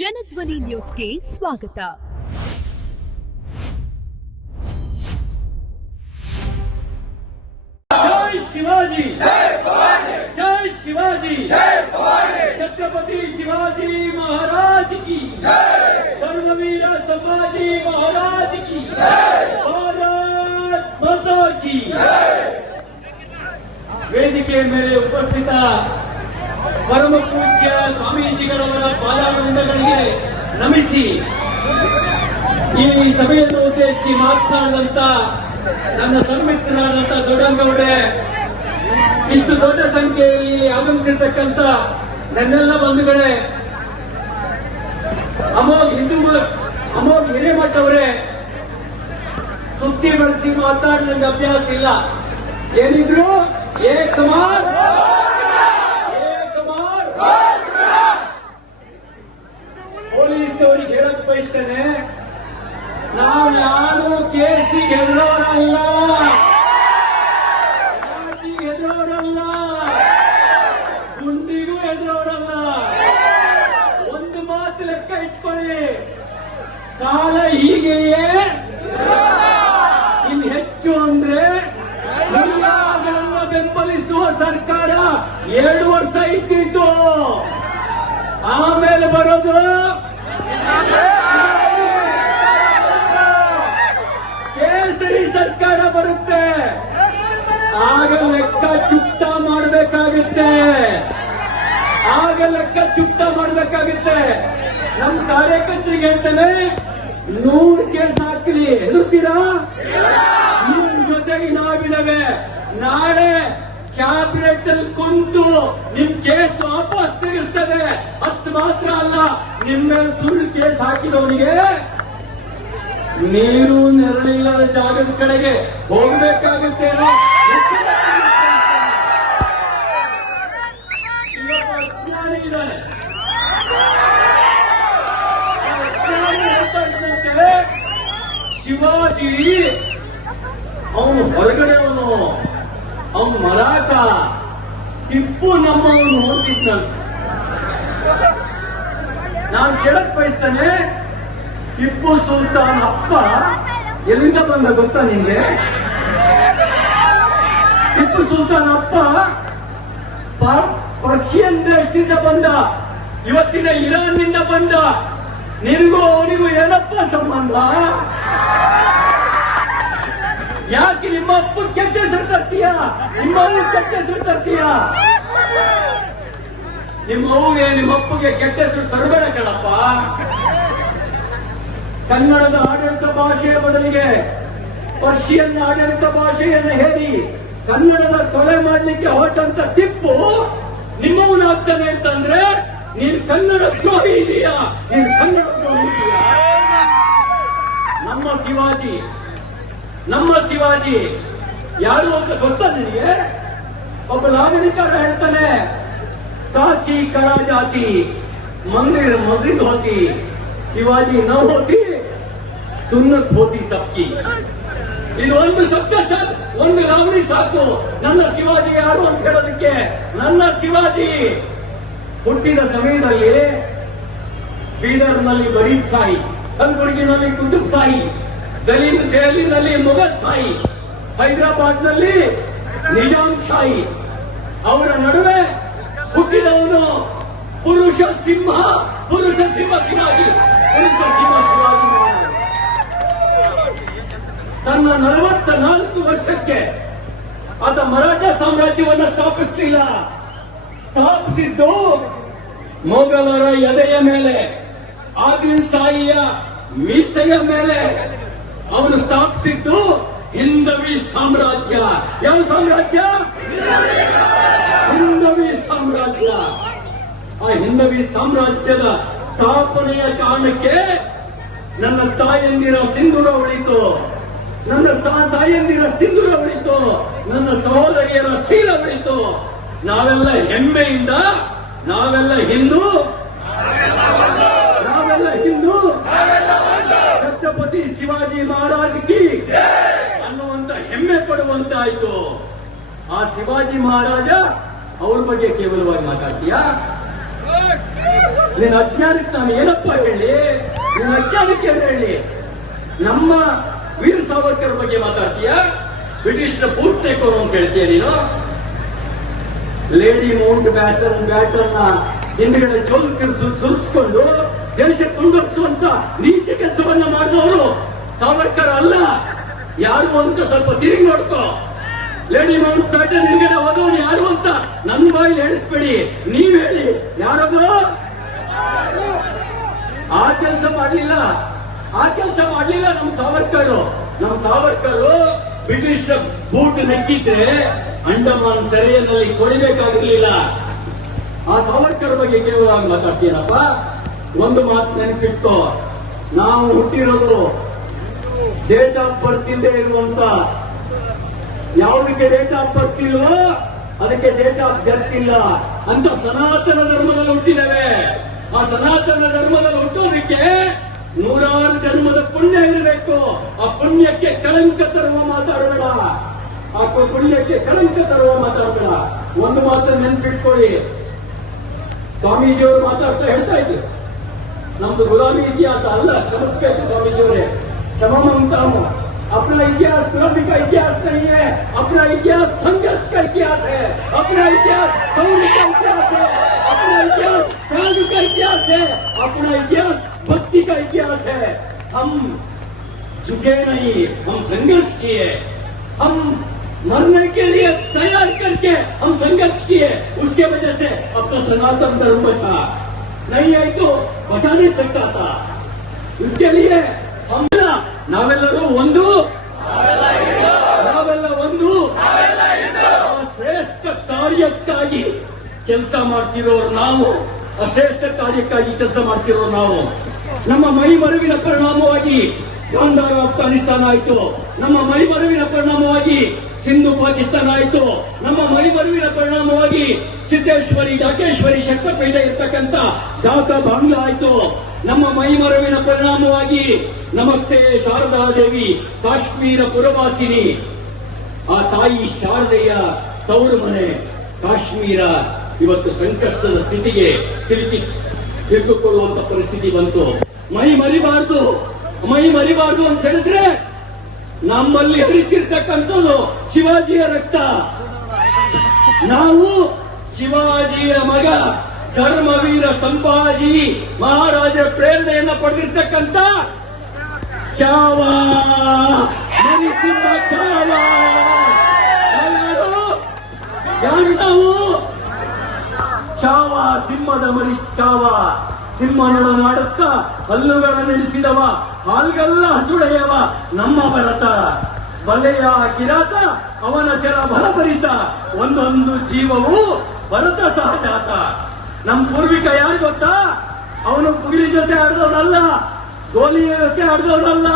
ಜನಧ್ವನಿ ನ್ಯೂಸ್ಗೆ ಸ್ವಾಗತ. जय शिवाजी, जय भवानी, जय शिवाजी, जय भवानी, छत्रपति शिवाजी महाराज की जय, धर्मवीर संभाजी महाराज की जय, भारत माता की जय. ವೇದಿಕೆ ಮೇಲೆ ಉಪಸ್ಥಿತ ಪರಮ ಪೂಜ್ಯ ಸ್ವಾಮೀಜಿಗಳವರ ಪಾದಾರವಿಂದಗಳಿಗೆ ನಮಿಸಿ ಈ ಸಭೆಯನ್ನು ಉದ್ದೇಶಿಸಿ ಮಾತನಾಡಿದಂತ ನನ್ನ ಸನ್ಮಿತ್ರರಾದಂತ ದೊಡ್ಡಗೌಡೆ, ಇಷ್ಟು ದೊಡ್ಡ ಸಂಖ್ಯೆಯಲ್ಲಿ ಆಗಮಿಸಿರ್ತಕ್ಕಂಥ ನನ್ನೆಲ್ಲ ಬಂಧುಗಳೇ, ಅಮೋಘ ಹಿರೇಮಠವರೇ, ಸುತ್ತಿ ಬಳಸಿ ಮಾತಾಡಿದಂಗೆ ಅಭ್ಯಾಸ ಇಲ್ಲ. ಏನಿದ್ರು ಏಕಮಾರ್ ಪೊಲೀಸ್ ಅವರಿಗೆ ಹೇಳಕ್ ಬಯಸ್ತೇನೆ, ನಾವು ಯಾರು ಕೇಸಿಗೆ ಹೆದರೋರಲ್ಲ, ಹೆದರೋರಲ್ಲ, ಗುಂಡಿಗೂ ಹೆದರೋರಲ್ಲ. ಒಂದು ಮಾತು ಲೆಕ್ಕ ಇಟ್ಕೊಳ್ಳಿ, ಕಾಲ ಹೀಗೆಯೇ ಇನ್ನು ಹೆಚ್ಚು ಅಂದ್ರೆ ಮಹಿಳೆಯರನ್ನು ಬೆಂಬಲಿಸುವ ಸರ್ಕಾರ 2 ವರ್ಷ ಇದ್ದಿದ್ದು, ಆಮೇಲೆ ಬರೋದು ಕೇಸರಿ ಸರ್ಕಾರ ಬರುತ್ತೆ. ಆಗ ಲೆಕ್ಕ ಚುಕ್ತ ಮಾಡಬೇಕಾಗುತ್ತೆ, ನಮ್ಮ ಕಾರ್ಯಕರ್ತರಿಗೆ ಹೇಳ್ತೇನೆ, 100 ಕೇಸ್ ಹಾಕ್ಲಿ, ಹೆದರ್ತೀರಾ? ನಿಮ್ ಜೊತೆಗೆ ನಾವಿದ್ದೇವೆ. ನಾಳೆ ಕ್ಯಾಬಿನೆಟ್ ಅಲ್ಲಿ ಕುಂತು ನಿಮ್ ಕೇಸ್ ವಾಪಸ್ ತೆಗೆಸ್ತೇವೆ. ಅಷ್ಟು ಮಾತ್ರ ಅಲ್ಲ, ನಿಮ್ಮ ಮೇಲೆ ಸುಳ್ಳು ಕೇಸ್ ಹಾಕಿದವನಿಗೆ ನೀರು ನೆರಳಿಲ್ಲದ ಜಾಗದ ಕಡೆಗೆ ಹೋಗಬೇಕಾಗುತ್ತೆ. ಅಜ್ಞಾನಿ ಇದ್ದಾನೆ, ಶಿವಾಜಿ ಅವನು ಹೊರಗಡೆ, ಅವನು ಮರಾಠ, ಟಿಪ್ಪು ನಮ್ಮವನು ಹೋಗ್ತಿದ್ದ. ನಾನು ಕೇಳಕ್ ಬಯಸ್ತೇನೆ, ಟಿಪ್ಪು ಸುಲ್ತಾನ್ ಅಪ್ಪ ಎಲ್ಲಿಂದ ಬಂದ ಗೊತ್ತಾ ನಿಂಗೆ? ಟಿಪ್ಪು ಸುಲ್ತಾನ್ ಅಪ್ಪ ಪರ್ಷಿಯನ್ ದೇಶದಿಂದ ಬಂದ, ಇವತ್ತಿನ ಇರಾನ್ ನಿಂದ ಬಂದ. ನಿನಗೂ ಅವನಿಗೂ ಏನಪ್ಪ ಸಂಬಂಧ? ಯಾಕೆ ನಿಮ್ಮ ಅಪ್ಪ ಕೆಟ್ಟ ಹೆಸರು ತರ್ತೀಯ? ನಿಮ್ಮ ಅವ್ವ ಕೆಟ್ಟ ಹೆಸರು ತರ್ತೀಯ? ನಿಮ್ಮ ಅವ್ವಗೆ ನಿಮ್ಮ ಅಪ್ಪಗೆ ಕೆಟ್ಟ ಹೆಸರು ತರಬೇಡ ಕಣಪ್ಪ. ಕನ್ನಡದ ಆಡಳಿತ ಭಾಷೆಯ ಬದಲಿಗೆ ಪರ್ಷಿಯನ್ ಆಡಳಿತ ಭಾಷೆಯನ್ನು ಹೇರಿ ಕನ್ನಡದ ಕೊಲೆ ಮಾಡಲಿಕ್ಕೆ ಹೊರಟಂತ ಟಿಪ್ಪು ನಿಮ್ಮವನಾಗ್ತಾನೆ ಅಂತಂದ್ರೆ ನೀನು ಕನ್ನಡ ದ್ರೋಹಿ ಇದೆಯಾ? ನಮ್ಮ ಶಿವಾಜಿ ಯಾರು ಅಂತ ಗೊತ್ತಾ ನಿನಗೆ? ಒಬ್ಬ ನಾಗರಿಕರ ಹೇಳ್ತಾನೆ, ಕಾಶಿ ಕರಾ ಜಾತಿ ಮಂದಿರ ಮಸ್ಜಿದ್ ಹೋತಿ, ಶಿವಾಜಿ ನ ಹೋತಿ ಸುನ್ನತ್ ಹೋತಿ ಸಬ್ಕಿ. ಇದು ಒಂದು ಸತ್ಯ ಸರ್, ಒಂದು ಲಾವಣಿ ಸಾಕು ನನ್ನ ಶಿವಾಜಿ ಯಾರು ಅಂತ ಹೇಳೋದಕ್ಕೆ. ನನ್ನ ಶಿವಾಜಿ ಹುಟ್ಟಿದ ಸಮಯದಲ್ಲಿ ಬೀದರ್ನಲ್ಲಿ ಗರೀಬ್ ಶಾಹಿ, ಕಲಬುರಗಿನಲ್ಲಿ ಕುತುಬ್ ಶಾಹಿ, ದೆಹಲಿನಲ್ಲಿ ಮೊಘಲ್ ಶಾಹಿ, ಹೈದರಾಬಾದ್ನಲ್ಲಿ ನಿಜಾಂ ಶಾಹಿ. ಅವರ ನಡುವೆ ಹುಟ್ಟಿದವನು ಪುರುಷ ಸಿಂಹ ಶಿವಾಜಿ. ತನ್ನ 44 ವರ್ಷಕ್ಕೆ ಆತ ಮರಾಠ ಸಾಮ್ರಾಜ್ಯವನ್ನು ಸ್ಥಾಪಿಸಲಿಲ್ಲ. ಸ್ಥಾಪಿಸಿದ್ದು ಮೊಘಲರ ಎದೆಯ ಮೇಲೆ, ಆದಿಲ್ ಶಾಹಿಯ ಮೀಸೆಯ ಮೇಲೆ. ಅವನು ಸ್ಥಾಪಿಸಿದ್ದು ಹಿಂದವಿ ಸಾಮ್ರಾಜ್ಯ. ಯಾವ ಸಾಮ್ರಾಜ್ಯ? ಹಿಂದವಿ ಸಾಮ್ರಾಜ್ಯ. ಆ ಹಿಂದವಿ ಸಾಮ್ರಾಜ್ಯದ ಸ್ಥಾಪನೆಯ ಕಾರಣಕ್ಕೆ ನನ್ನ ತಾಯಂದಿರ ಸಿಂಧೂರ ಉಳಿತು, ನನ್ನ ಸಹೋದರಿಯರ ಶೀಲ ಉಳಿತು. ನಾವೆಲ್ಲ ಹೆಮ್ಮೆಯಿಂದ ನಾವೆಲ್ಲ ಹಿಂದೂ, ಛತ್ರಪತಿ ಶಿವಾಜಿ ಮಹಾರಾಜ್ ಕಿ ಅನ್ನುವಂತ ಹೆಮ್ಮೆ ಪಡುವಂತಾಯ್ತು. ಆ ಶಿವಾಜಿ ಮಹಾರಾಜ ಅವ್ರ ಬಗ್ಗೆ ಕೇವಲವಾಗಿ ಮಾತಾಡ್ತೀಯಾ? ನಿನ್ನ ಅಜ್ಞಾನಕ್ಕೆ ನಾನು ಏನಪ್ಪ ಹೇಳಿ, ನಿನ್ನ ಅಜ್ಞಾನಕ್ಕೆ ಏನು ಹೇಳಿ? ನಮ್ಮ ವೀರ್ ಸಾವರ್ಕರ್ ಬಗ್ಗೆ ಮಾತಾಡ್ತೀಯ, ಬ್ರಿಟಿಷ್ ಬೂಟ್ ಟೇಕೋರು ಅಂತ ಹೇಳ್ತೀಯ ನೀನು. ಲೇಡಿ ಮೌಂಟ್ ಬ್ಯಾಟನ್ನ ಹಿಂದ್ಗಡೆ ಜೋಲು ಸುರಿಸ್ಕೊಂಡು ದೇಶ ಕೊಂಡೊಡಿಸುವಂತ ನೀಚ ಕೆಲಸವನ್ನ ಮಾಡಿದವರು ಸಾವರ್ಕರ್ ಅಲ್ಲ. ಯಾರು ಅಂತ ಸ್ವಲ್ಪ ತಿರುಗಿ ನೋಡ್ಕೋ. ಲೇಡಿ ಮೌಂಟ್ ಬ್ಯಾಟನ್ ಹಿಂದ್ಗಡೆ ಹೋದವನು ಯಾರು ಅಂತ ನನ್ನ ಬಾಯಲ್ಲಿ ಹೇಳಿಸ್ಬೇಡಿ, ನೀವ್ ಹೇಳಿ ಯಾರದು? ಆ ಕೆಲಸ ಮಾಡ್ಲಿಲ್ಲ ನಮ್ಮ ಸಾವರ್ಕರ್ ಬ್ರಿಟಿಷ್ ಬೂಟ್ ನೆಕ್ಕಿದ್ರೆ ಅಂಡಮಾನ್ ಸೆರೆಯಲ್ಲಿ ಕೊಡಿಬೇಕಾಗಿರ್ಲಿಲ್ಲ. ಆ ಸಾವರ್ಕರ್ ಬಗ್ಗೆ ಕೇಳುವಾಗ ಮಾತಾಡ್ತೀನಪ್ಪ. ಒಂದು ಮಾತು ನೆನಪಿಟ್ಟು, ನಾವು ಹುಟ್ಟಿರೋದು ಡೇಟ್ ಆಫ್ ಬರ್ತ್ ಇಲ್ಲದೆ ಇರುವಂತ, ಯಾವುದಕ್ಕೆ ಡೇಟ್ ಆಫ್ ಬರ್ತ್ ಇಲ್ವೋ ಅದಕ್ಕೆ ಡೇಟ್ ಆಫ್ ಡೆತ್ ಇಲ್ಲ ಅಂತ ಸನಾತನ ಧರ್ಮದಲ್ಲಿ ಹುಟ್ಟಿದ್ದೇವೆ. ಆ ಸನಾತನ ಧರ್ಮದಲ್ಲಿ ಹುಟ್ಟೋದಕ್ಕೆ 100 ಜನ್ಮದ ಪುಣ್ಯ ಇರಬೇಕು. ಆ ಪುಣ್ಯಕ್ಕೆ ಕಳಂಕ ತರುವ ಮಾತಾಡಬೇಡ, ಒಂದು ಮಾತನ್ನು ನೆನ್ಪಿಟ್ಕೊಳ್ಳಿ. ಸ್ವಾಮೀಜಿಯವರು ಮಾತಾಡ್ತಾ ಹೇಳ್ತಾ ಇದ್ರು, ನಮ್ದು ಗುಲಾಮಿ ಇತಿಹಾಸ ಅಲ್ಲ, ಕ್ಷಮಿಸಬೇಕು ಸ್ವಾಮೀಜಿಯವರೇ, क्षमा मांगता हूँ. अपना इतिहास गुलामी का इतिहास नहीं है, अपना इतिहास संघर्ष का इतिहास है, अपना इतिहास शौर्य का इतिहास है, अपना इतिहास त्याग का इतिहास है, अपना इतिहास भक्ति का इतिहास है. हम झुके नहीं, हम संघर्ष किए, हम मरने के लिए तैयार करके हम संघर्ष किए. उसके वजह से अपना सनातन धर्म बचा, नहीं है तो बचा नहीं सकता था. उसके लिए हम ನಾವೆಲ್ಲರೂ ಒಂದು, ಶ್ರೇಷ್ಠ ಕಾರ್ಯಕ್ಕಾಗಿ ಕೆಲಸ ಮಾಡ್ತಿರೋರು ನಾವು, ಶ್ರೇಷ್ಠ ಕಾರ್ಯಕ್ಕಾಗಿ ಕೆಲಸ ಮಾಡ್ತಿರೋರು ನಾವು. ನಮ್ಮ ಮೈ ಮರುವಿನ ಪರಿಣಾಮವಾಗಿ ಗಾಂಧಾರ ಅಫ್ಘಾನಿಸ್ತಾನ ಆಯಿತು, ನಮ್ಮ ಮೈ ಮರುವಿನ ಪರಿಣಾಮವಾಗಿ ಸಿಂಧು ಪಾಕಿಸ್ತಾನ ಆಯಿತು, ನಮ್ಮ ಮೈ ಮರುವಿನ ಪರಿಣಾಮವಾಗಿ ಸಿದ್ದೇಶ್ವರಿ ಡಾಕೇಶ್ವರಿ ಶಕ್ತಪೀಠ ಇರ್ತಕ್ಕಂಥ ಢಾಕಾ ಬಾಂಗ್ಲಾ ಆಯಿತು. ನಮ್ಮ ಮೈ ಮರವಿನ ಪರಿಣಾಮವಾಗಿ ನಮಸ್ತೆ ಶಾರದಾ ದೇವಿ ಕಾಶ್ಮೀರ ಪುರವಾಸಿನಿ, ಆ ತಾಯಿ ಶಾರದೆಯ ತವರು ಮನೆ ಕಾಶ್ಮೀರ ಇವತ್ತು ಸಂಕಷ್ಟದ ಸ್ಥಿತಿಗೆ ಸಿಲುಕಿಕೊಳ್ಳುವಂತ ಪರಿಸ್ಥಿತಿ ಬಂತು. ಮೈ ಮರಿಬಾರ್ದು ಅಂತ ಹೇಳಿದ್ರೆ ನಮ್ಮಲ್ಲಿ ಹರಿತಿರ್ತಕ್ಕಂಥದ್ದು ಶಿವಾಜಿಯ ರಕ್ತ. ನಾವು ಶಿವಾಜಿಯ ಮಗ ಧರ್ಮವೀರ ಸಂಭಾಜಿ ಮಹಾರಾಜರ ಪ್ರೇರಣೆಯನ್ನ ಪಡೆದಿರ್ತಕ್ಕಂಥ ಚಾವ ನರಸಿಂಹ ಚಾವ. ಯಾರು ನಾವು? ಚಾವ, ಸಿಂಹದ ಮರಿ ಚಾವ. ಸಿಂಹನೊಡನಾಡುತ್ತ ಹಲ್ಲುಗಳ ನಡೆಸಿದವ, ಹಾಲ್ಗಲ್ಲ ಹಸುಳೆಯವ ನಮ್ಮ ಭರತ. ಬಲೆಯ ಕಿರಾತ ಅವನ ಚರ ಬಲಭರಿತ, ಒಂದೊಂದು ಜೀವವು ಭರತ ಸಹಜಾತ. ನಮ್ಮ ಪೂರ್ವಿಕ ಯಾರು ಗೊತ್ತಾ? ಅವನು ಪುಗಿಲಿ ಜೊತೆ ಆಡಿದವನಲ್ಲ, ಗೋಲಿಯ ಜೊತೆ ಆಡಿದವನಲ್ಲ,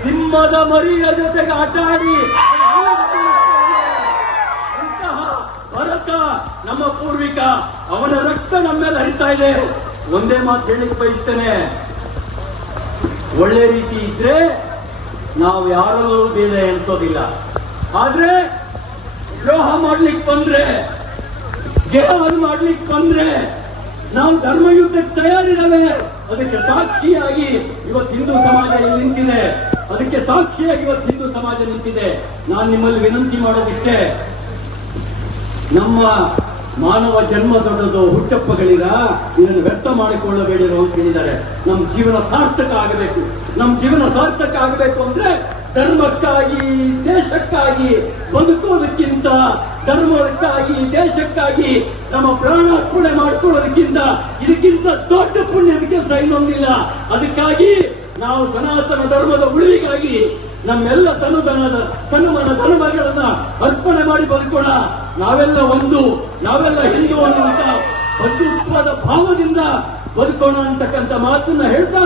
ಸಿಂಹದ ಮರಿಯ ಜೊತೆಗೆ ಆಟ ಆಡಿ ಅಂತಹ ಭರತ ನಮ್ಮ ಪೂರ್ವಿಕ. ಅವನ ರಕ್ತ ನಮ್ಮೇಲೆ ಹರಿತಾ ಇದೆ. ಒಂದೇ ಮಾತು ಹೇಳಿಕ್ಕೆ ಬಯಸ್ತೇನೆ, ಒಳ್ಳೆ ರೀತಿ ಇದ್ರೆ ನಾವು ಯಾರಲ್ಲೂ ಭೇದ ಎನಿಸೋದಿಲ್ಲ. ಆದ್ರೆ ದ್ರೋಹ ಮಾಡ್ಲಿಕ್ಕೆ ಬಂದ್ರೆ, ಗೆಲುವು ಮಾಡ್ಲಿಕ್ಕೆ ಬಂದ್ರೆ ನಾವು ಧರ್ಮಯುದ್ಧಕ್ಕೆ ತಯಾರಿದ್ದೇವೆ. ಅದಕ್ಕೆ ಸಾಕ್ಷಿಯಾಗಿ ಇವತ್ತು ಹಿಂದೂ ಸಮಾಜ ಇಲ್ಲಿ ನಿಂತಿದೆ. ನಾನು ನಿಮ್ಮಲ್ಲಿ ವಿನಂತಿ ಮಾಡೋದಿಷ್ಟೇ, ನಮ್ಮ ಮಾನವ ಜನ್ಮ ದೊಡ್ಡದು, ಹುಟ್ಟಪ್ಪಗಳಿಗ ಇದನ್ನು ವ್ಯರ್ಥ ಮಾಡಿಕೊಳ್ಳಬೇಡಿರೋ ಅಂತ ಹೇಳಿದ್ದಾರೆ. ನಮ್ಮ ಜೀವನ ಸಾರ್ಥಕ ಆಗಬೇಕು ಅಂದ್ರೆ ಧರ್ಮಕ್ಕಾಗಿ ದೇಶಕ್ಕಾಗಿ ಬದುಕೋದಕ್ಕಿಂತ, ಧರ್ಮಕ್ಕಾಗಿ ದೇಶಕ್ಕಾಗಿ ನಮ್ಮ ಪ್ರಾಣಾರ್ಪಣೆ ಮಾಡ್ಕೊಳ್ಳೋದಕ್ಕಿಂತ ಇದಕ್ಕಿಂತ ದೊಡ್ಡ ಪುಣ್ಯದ ಕೆಲಸ ಇನ್ನೊಂದಿಲ್ಲ. ಅದಕ್ಕಾಗಿ ನಾವು ಸನಾತನ ಧರ್ಮದ ಉಳಿವಿಗಾಗಿ ನಮ್ಮೆಲ್ಲ ತನುಮನ ಧರ್ಮಗಳನ್ನ ಅರ್ಪಣೆ ಮಾಡಿ ಬದುಕೋಣ. ನಾವೆಲ್ಲ ಹಿಂದೂ ಅನ್ನುವಂತ ಬಂಧುತ್ವದ ಭಾವದಿಂದ ಬದುಕೋಣ ಅಂತಕ್ಕಂಥ ಮಾತನ್ನ ಹೇಳ್ತಾ